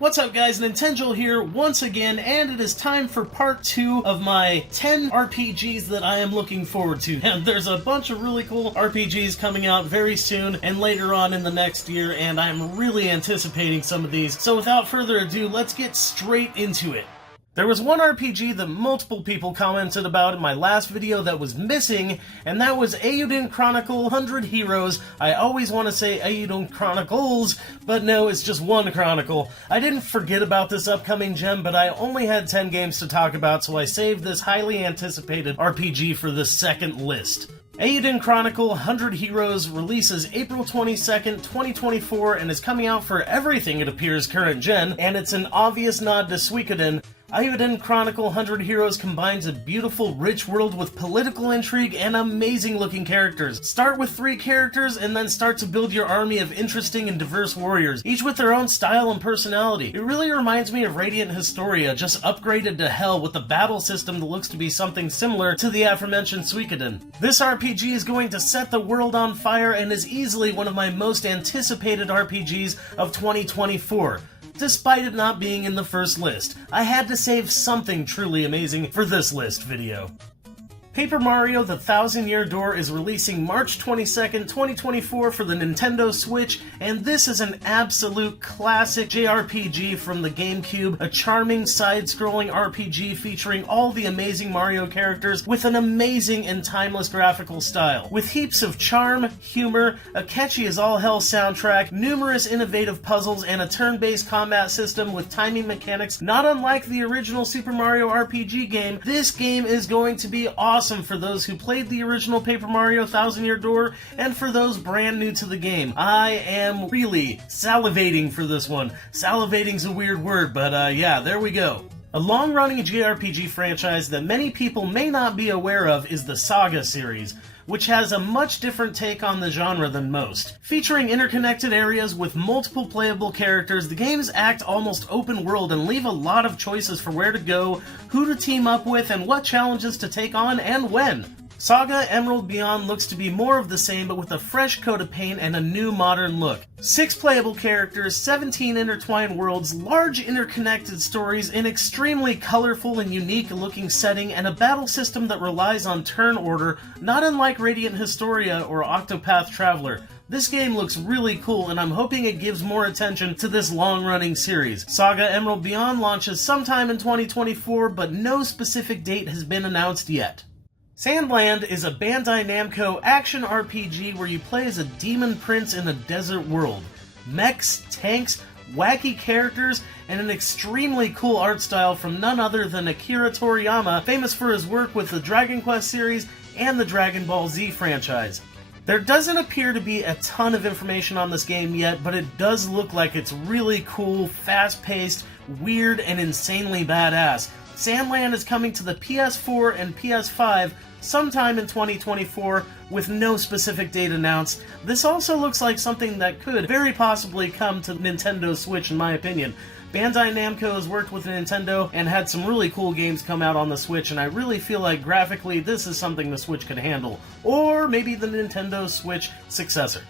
What's up guys, Nintendo here once again, and it is time for part 2 of my 10 RPGs that I am looking forward to. And there's a bunch of really cool RPGs coming out very soon and later on in the next year, and I'm really anticipating some of these. So without further ado, let's get straight into it. There was one RPG that multiple people commented about in my last video that was missing, and that was Aeon Chronicle 100 Heroes. I always want to say Aeon Chronicles, but no, it's just one Chronicle. I didn't forget about this upcoming gem, but I only had 10 games to talk about, so I saved this highly anticipated RPG for the second list. Aeon Chronicle 100 Heroes releases April 22nd, 2024, and is coming out for everything it appears current gen, and it's an obvious nod to Suikoden. Aeon Chronicle 100 Heroes combines a beautiful, rich world with political intrigue and amazing-looking characters. Start with 3 characters and then start to build your army of interesting and diverse warriors, each with their own style and personality. It really reminds me of Radiant Historia, just upgraded to hell with a battle system that looks to be something similar to the aforementioned Suikoden. This RPG is going to set the world on fire and is easily one of my most anticipated RPGs of 2024. Despite it not being in the first list, I had to save something truly amazing for this list video. Paper Mario: The Thousand-Year Door is releasing March 22nd, 2024 for the Nintendo Switch, and this is an absolute classic JRPG from the GameCube, a charming side-scrolling RPG featuring all the amazing Mario characters with an amazing and timeless graphical style. With heaps of charm, humor, a catchy-as-all-hell soundtrack, numerous innovative puzzles, and a turn-based combat system with timing mechanics not unlike the original Super Mario RPG game, this game is going to be awesome for those who played the original Paper Mario Thousand-Year Door, and for those brand new to the game. I am really salivating for this one. Salivating's a weird word, but yeah, there we go. A long-running JRPG franchise that many people may not be aware of is the Saga series, which has a much different take on the genre than most. Featuring interconnected areas with multiple playable characters, the games act almost open world and leave a lot of choices for where to go, who to team up with, and what challenges to take on and when. Saga Emerald Beyond looks to be more of the same, but with a fresh coat of paint and a new modern look. 6 playable characters, 17 intertwined worlds, large interconnected stories, an extremely colorful and unique looking setting, and a battle system that relies on turn order, not unlike Radiant Historia or Octopath Traveler. This game looks really cool, and I'm hoping it gives more attention to this long-running series. Saga Emerald Beyond launches sometime in 2024, but no specific date has been announced yet. Sandland is a Bandai Namco action RPG where you play as a demon prince in a desert world. Mechs, tanks, wacky characters, and an extremely cool art style from none other than Akira Toriyama, famous for his work with the Dragon Quest series and the Dragon Ball Z franchise. There doesn't appear to be a ton of information on this game yet, but it does look like it's really cool, fast-paced, weird, and insanely badass. Sandland is coming to the PS4 and PS5 sometime in 2024, with no specific date announced. This also looks like something that could very possibly come to Nintendo Switch, in my opinion. Bandai Namco has worked with Nintendo and had some really cool games come out on the Switch, and I really feel like graphically this is something the Switch could handle. Or maybe the Nintendo Switch successor.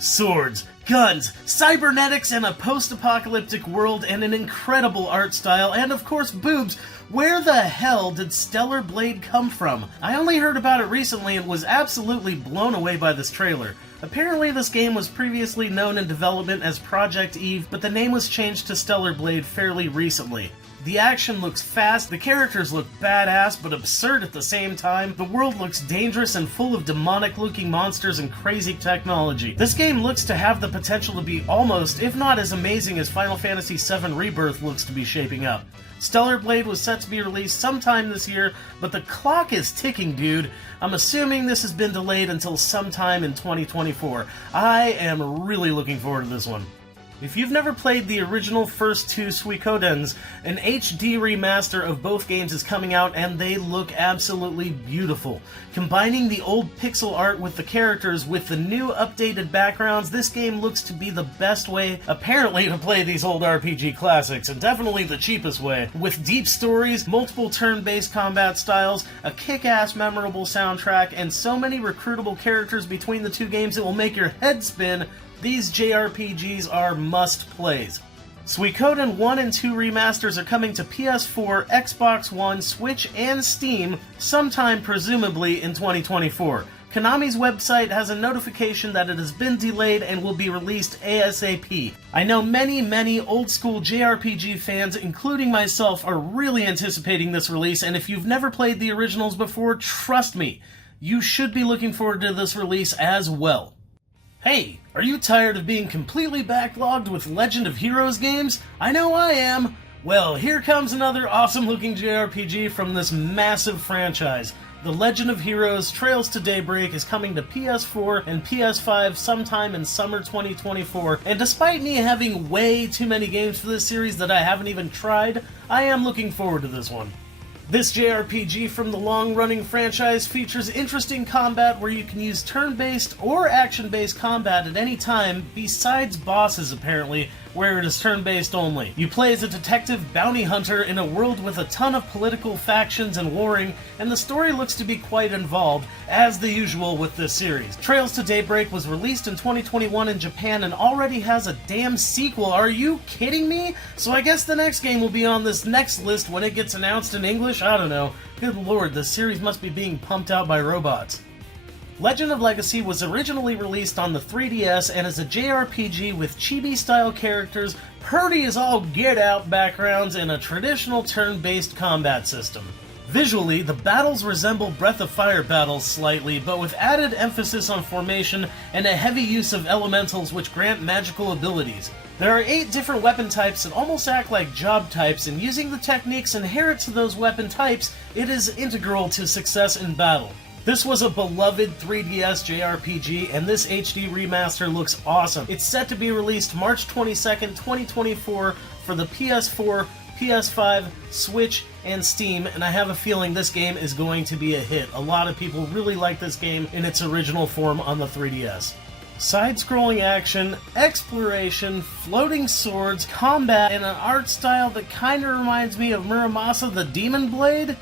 Swords, guns, cybernetics, and a post-apocalyptic world, and an incredible art style, and of course boobs. Where the hell did Stellar Blade come from? I only heard about it recently and was absolutely blown away by this trailer. Apparently this game was previously known in development as Project Eve, but the name was changed to Stellar Blade fairly recently. The action looks fast, the characters look badass but absurd at the same time, the world looks dangerous and full of demonic-looking monsters and crazy technology. This game looks to have the potential to be almost, if not as amazing as Final Fantasy VII Rebirth looks to be shaping up. Stellar Blade was set to be released sometime this year, but the clock is ticking, dude. I'm assuming this has been delayed until sometime in 2024. I am really looking forward to this one. If you've never played the original first 2 Suikodens, an HD remaster of both games is coming out and they look absolutely beautiful. Combining the old pixel art with the characters with the new updated backgrounds, this game looks to be the best way, apparently, to play these old RPG classics, and definitely the cheapest way. With deep stories, multiple turn-based combat styles, a kick-ass memorable soundtrack, and so many recruitable characters between the 2 games it will make your head spin, these JRPGs are must-plays. Suikoden 1 and 2 remasters are coming to PS4, Xbox One, Switch, and Steam sometime presumably in 2024. Konami's website has a notification that it has been delayed and will be released ASAP. I know many old-school JRPG fans, including myself, are really anticipating this release, and if you've never played the originals before, trust me, you should be looking forward to this release as well. Hey, are you tired of being completely backlogged with Legend of Heroes games? I know I am! Well, here comes another awesome-looking JRPG from this massive franchise. The Legend of Heroes Trails to Daybreak is coming to PS4 and PS5 sometime in summer 2024, and despite me having way too many games for this series that I haven't even tried, I am looking forward to this one. This JRPG from the long-running franchise features interesting combat where you can use turn-based or action-based combat at any time, besides bosses apparently, where it is turn-based only. You play as a detective bounty hunter in a world with a ton of political factions and warring, and the story looks to be quite involved, as the usual with this series. Trails to Daybreak was released in 2021 in Japan and already has a damn sequel. Are you kidding me? So I guess the next game will be on this next list when it gets announced in English? I don't know. Good lord, this series must be being pumped out by robots. Legend of Legacy was originally released on the 3DS and is a JRPG with chibi-style characters, purdy as all get-out backgrounds, and a traditional turn-based combat system. Visually, the battles resemble Breath of Fire battles slightly, but with added emphasis on formation and a heavy use of elementals which grant magical abilities. There are 8 different weapon types that almost act like job types, and using the techniques inherent to those weapon types, it is integral to success in battle. This was a beloved 3DS JRPG, and this HD remaster looks awesome. It's set to be released March 22nd, 2024 for the PS4, PS5, Switch, and Steam, and I have a feeling this game is going to be a hit. A lot of people really like this game in its original form on the 3DS. Side-scrolling action, exploration, floating swords, combat, and an art style that kinda reminds me of Muramasa the Demon Blade?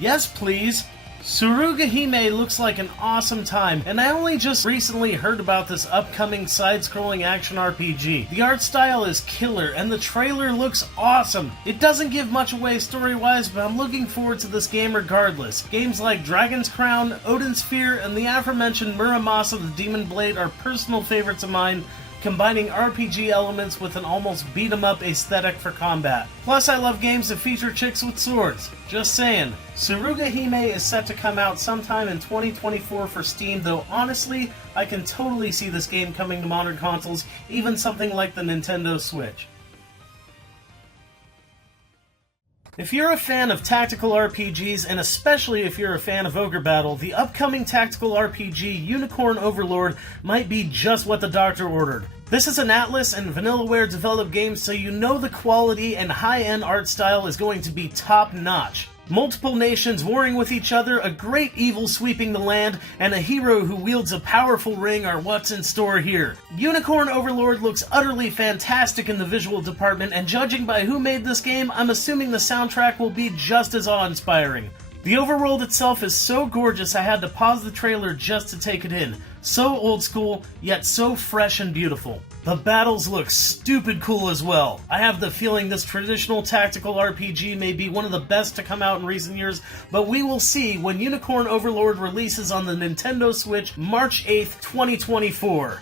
Yes, please! Suruga Heime looks like an awesome time, and I only just recently heard about this upcoming side-scrolling action RPG. The art style is killer, and the trailer looks awesome. It doesn't give much away story-wise, but I'm looking forward to this game regardless. Games like Dragon's Crown, Odin Sphere, and the aforementioned Muramasa the Demon Blade are personal favorites of mine, combining RPG elements with an almost beat-em-up aesthetic for combat. Plus, I love games that feature chicks with swords. Just saying. Suruga Heime is set to come out sometime in 2024 for Steam, though honestly, I can totally see this game coming to modern consoles, even something like the Nintendo Switch. If you're a fan of tactical RPGs, and especially if you're a fan of Ogre Battle, the upcoming tactical RPG Unicorn Overlord might be just what the doctor ordered. This is an Atlas and Vanillaware developed game, so you know the quality and high-end art style is going to be top-notch. Multiple nations warring with each other, a great evil sweeping the land, and a hero who wields a powerful ring are what's in store here. Unicorn Overlord looks utterly fantastic in the visual department, and judging by who made this game, I'm assuming the soundtrack will be just as awe-inspiring. The overworld itself is so gorgeous I had to pause the trailer just to take it in. So old school, yet so fresh and beautiful. The battles look stupid cool as well. I have the feeling this traditional tactical RPG may be one of the best to come out in recent years, but we will see when Unicorn Overlord releases on the Nintendo Switch March 8th, 2024.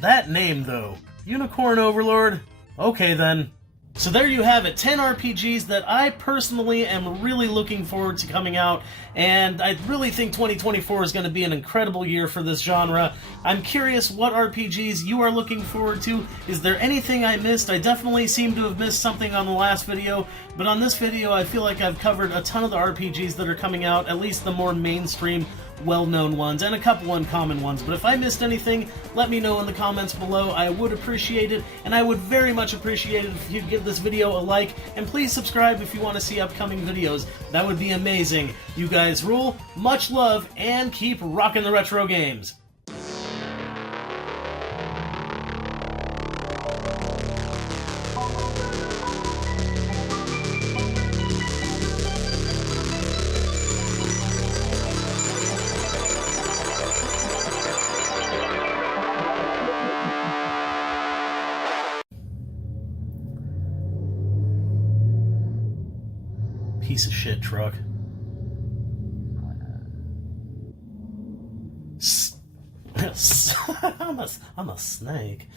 That name though, Unicorn Overlord? Okay then. So there you have it, 10 RPGs that I personally am really looking forward to coming out, and I really think 2024 is going to be an incredible year for this genre. I'm curious what RPGs you are looking forward to. Is there anything I missed? I definitely seem to have missed something on the last video, but on this video I feel like I've covered a ton of the RPGs that are coming out, at least the more mainstream, well-known ones, and a couple uncommon ones. But if I missed anything, let me know in the comments below. I would appreciate it, and I would very much appreciate it if you'd give this video a like, and please subscribe if you want to see upcoming videos. That would be amazing. You guys rule, much love, and keep rocking the retro games. piece of shit truck. I'm a snake.